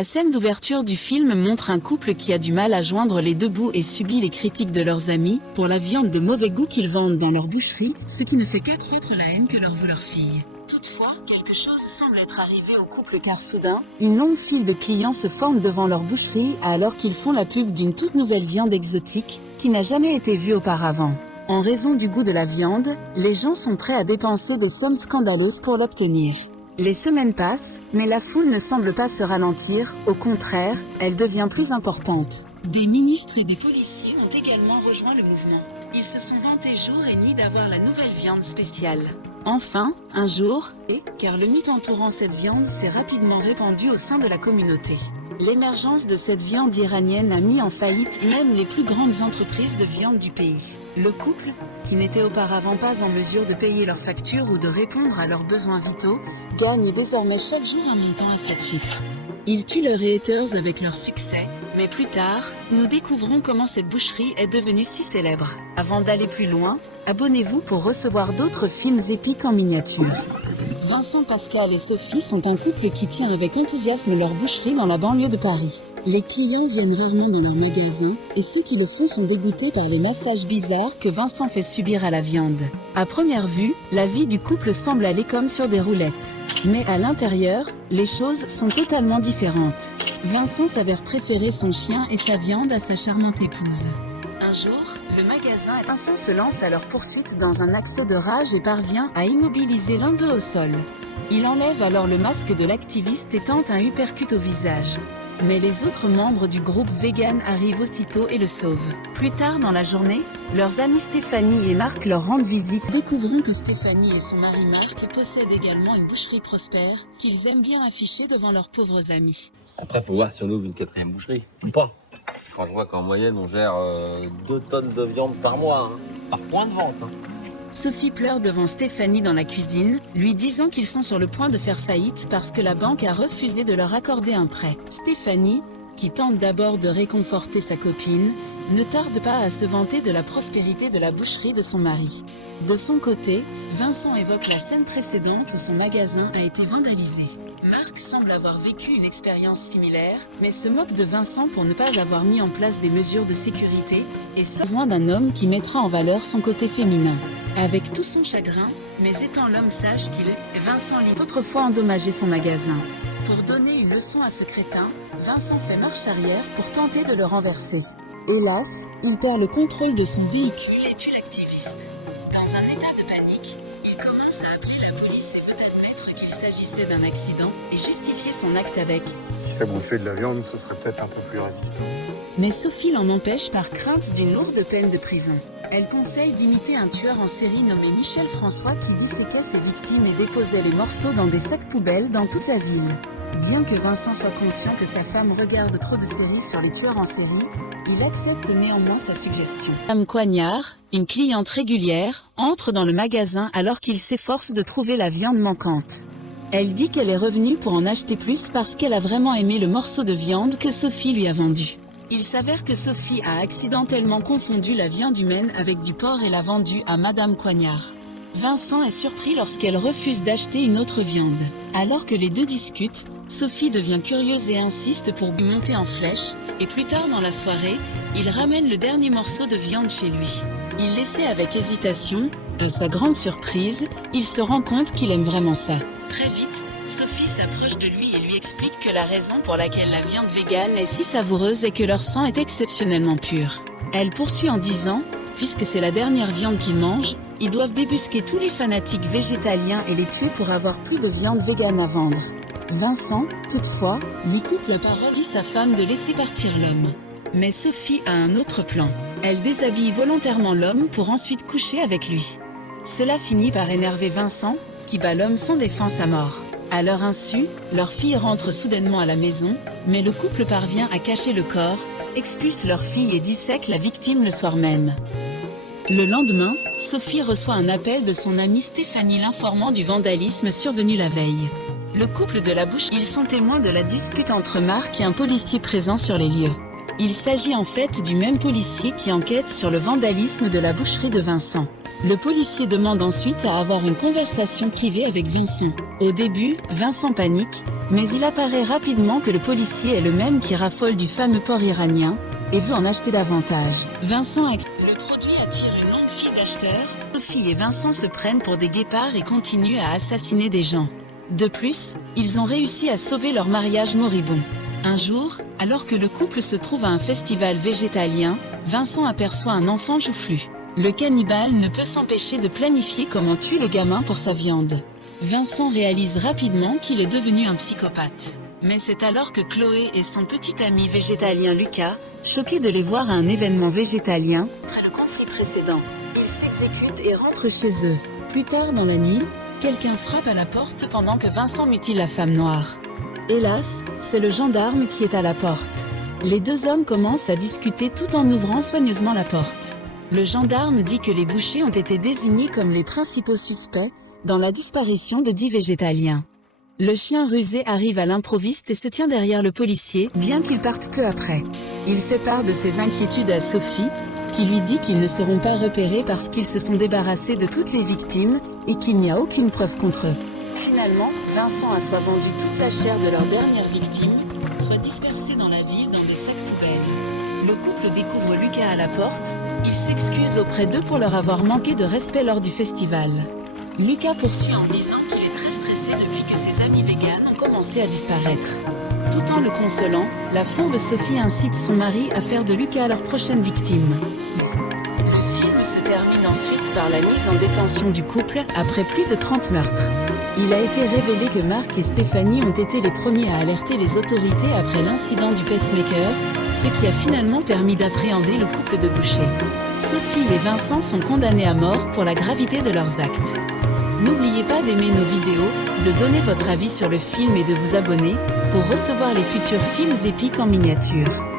La scène d'ouverture du film montre un couple qui a du mal à joindre les deux bouts et subit les critiques de leurs amis pour la viande de mauvais goût qu'ils vendent dans leur boucherie, ce qui ne fait qu'accroître la haine que leur veut leur fille. Toutefois, quelque chose semble être arrivé au couple car soudain, une longue file de clients se forme devant leur boucherie alors qu'ils font la pub d'une toute nouvelle viande exotique qui n'a jamais été vue auparavant. En raison du goût de la viande, les gens sont prêts à dépenser des sommes scandaleuses pour l'obtenir. Les semaines passent, mais la foule ne semble pas se ralentir, au contraire, elle devient plus importante. Des ministres et des policiers ont également rejoint le mouvement. Ils se sont vantés jour et nuit d'avoir la nouvelle viande spéciale. Enfin, un jour, car le mythe entourant cette viande s'est rapidement répandu au sein de la communauté. L'émergence de cette viande iranienne a mis en faillite même les plus grandes entreprises de viande du pays. Le couple, qui n'était auparavant pas en mesure de payer leurs factures ou de répondre à leurs besoins vitaux, gagne désormais chaque jour un montant à 7 chiffres. Ils tuent leurs haters avec leur succès, mais plus tard, nous découvrons comment cette boucherie est devenue si célèbre. Avant d'aller plus loin, abonnez-vous pour recevoir d'autres films épiques en miniature. Vincent, Pascal et Sophie sont un couple qui tient avec enthousiasme leur boucherie dans la banlieue de Paris. Les clients viennent rarement dans leur magasin, et ceux qui le font sont dégoûtés par les massages bizarres que Vincent fait subir à la viande. À première vue, la vie du couple semble aller comme sur des roulettes. Mais à l'intérieur, les choses sont totalement différentes. Vincent s'avère préférer son chien et sa viande à sa charmante épouse. Un jour, le magasin Vincent se lance à leur poursuite dans un accès de rage et parvient à immobiliser l'un d'eux au sol. Il enlève alors le masque de l'activiste et tente un uppercut au visage. Mais les autres membres du groupe vegan arrivent aussitôt et le sauvent. Plus tard dans la journée, leurs amis Stéphanie et Marc leur rendent visite, découvrant que Stéphanie et son mari Marc possèdent également une boucherie prospère qu'ils aiment bien afficher devant leurs pauvres amis. Après, faut voir si on ouvre une quatrième boucherie ou pas. Quand je vois qu'en moyenne, on gère 2 tonnes de viande par mois, par point de vente. Sophie pleure devant Stéphanie dans la cuisine, lui disant qu'ils sont sur le point de faire faillite parce que la banque a refusé de leur accorder un prêt. Stéphanie, qui tente d'abord de réconforter sa copine, ne tarde pas à se vanter de la prospérité de la boucherie de son mari. De son côté, Vincent évoque la scène précédente où son magasin a été vandalisé. Marc semble avoir vécu une expérience similaire, mais se moque de Vincent pour ne pas avoir mis en place des mesures de sécurité, et a besoin d'un homme qui mettra en valeur son côté féminin. Avec tout son chagrin, mais étant l'homme sage qu'il est, Vincent lit autrefois endommagé son magasin. Pour donner une leçon à ce crétin, Vincent fait marche arrière pour tenter de le renverser. Hélas, il perd le contrôle de son véhicule et tue l'activiste. Dans un état de panique, il commence à appeler la police et veut admettre qu'il s'agissait d'un accident et justifier son acte avec. Si ça bouffait de la viande, ce serait peut-être un peu plus résistant. Mais Sophie l'en empêche par crainte d'une lourde peine de prison. Elle conseille d'imiter un tueur en série nommé Michel François qui disséquait ses victimes et déposait les morceaux dans des sacs poubelles dans toute la ville. Bien que Vincent soit conscient que sa femme regarde trop de séries sur les tueurs en série, il accepte néanmoins sa suggestion. Madame Coignard, une cliente régulière, entre dans le magasin alors qu'il s'efforce de trouver la viande manquante. Elle dit qu'elle est revenue pour en acheter plus parce qu'elle a vraiment aimé le morceau de viande que Sophie lui a vendu. Il s'avère que Sophie a accidentellement confondu la viande humaine avec du porc et l'a vendue à Madame Coignard. Vincent est surpris lorsqu'elle refuse d'acheter une autre viande. Alors que les deux discutent, Sophie devient curieuse et insiste pour monter en flèche, et plus tard dans la soirée, il ramène le dernier morceau de viande chez lui. Il l'essaie avec hésitation, à sa grande surprise, il se rend compte qu'il aime vraiment ça. Très vite, Sophie s'approche de lui et lui explique que la raison pour laquelle la viande végane est si savoureuse est que leur sang est exceptionnellement pur. Elle poursuit en disant, puisque c'est la dernière viande qu'ils mangent, ils doivent débusquer tous les fanatiques végétaliens et les tuer pour avoir plus de viande végane à vendre. Vincent, toutefois, lui coupe la parole à sa femme de laisser partir l'homme. Mais Sophie a un autre plan. Elle déshabille volontairement l'homme pour ensuite coucher avec lui. Cela finit par énerver Vincent, qui bat l'homme sans défense à mort. À leur insu, leur fille rentre soudainement à la maison, mais le couple parvient à cacher le corps, expulse leur fille et dissèque la victime le soir même. Le lendemain, Sophie reçoit un appel de son amie Stéphanie l'informant du vandalisme survenu la veille. Le couple de la boucherie, ils sont témoins de la dispute entre Marc et un policier présent sur les lieux. Il s'agit en fait du même policier qui enquête sur le vandalisme de la boucherie de Vincent. Le policier demande ensuite à avoir une conversation privée avec Vincent. Au début, Vincent panique, mais il apparaît rapidement que le policier est le même qui raffole du fameux porc iranien et veut en acheter davantage. Le produit attire une longue file d'acheteurs. Sophie et Vincent se prennent pour des guépards et continuent à assassiner des gens. De plus, ils ont réussi à sauver leur mariage moribond. Un jour, alors que le couple se trouve à un festival végétalien, Vincent aperçoit un enfant joufflu. Le cannibale ne peut s'empêcher de planifier comment tuer le gamin pour sa viande. Vincent réalise rapidement qu'il est devenu un psychopathe. Mais c'est alors que Chloé et son petit ami végétalien Lucas, choqués de les voir à un événement végétalien, après le conflit précédent, ils s'exécutent et rentrent chez eux. Plus tard dans la nuit, quelqu'un frappe à la porte pendant que Vincent mutile la femme noire. Hélas, c'est le gendarme qui est à la porte. Les deux hommes commencent à discuter tout en ouvrant soigneusement la porte. Le gendarme dit que les bouchers ont été désignés comme les principaux suspects dans la disparition de 10 végétaliens. Le chien rusé arrive à l'improviste et se tient derrière le policier, bien qu'il parte peu après. Il fait part de ses inquiétudes à Sophie, qui lui dit qu'ils ne seront pas repérés parce qu'ils se sont débarrassés de toutes les victimes et qu'il n'y a aucune preuve contre eux. Finalement, Vincent a soit vendu toute la chair de leur dernière victime, soit dispersée dans la ville dans des sacs poubelles. Le couple découvre Lucas à la porte, il s'excuse auprès d'eux pour leur avoir manqué de respect lors du festival. Lucas poursuit en disant qu'il est très stressé depuis que ses amis véganes ont commencé à disparaître. Tout en le consolant, la fourbe Sophie incite son mari à faire de Lucas leur prochaine victime. Le film se termine ensuite par la mise en détention du couple après plus de 30 meurtres. Il a été révélé que Marc et Stéphanie ont été les premiers à alerter les autorités après l'incident du pacemaker, ce qui a finalement permis d'appréhender le couple de bouchers. Sophie et Vincent sont condamnés à mort pour la gravité de leurs actes. N'oubliez pas d'aimer nos vidéos, de donner votre avis sur le film et de vous abonner pour recevoir les futurs films épiques en miniature.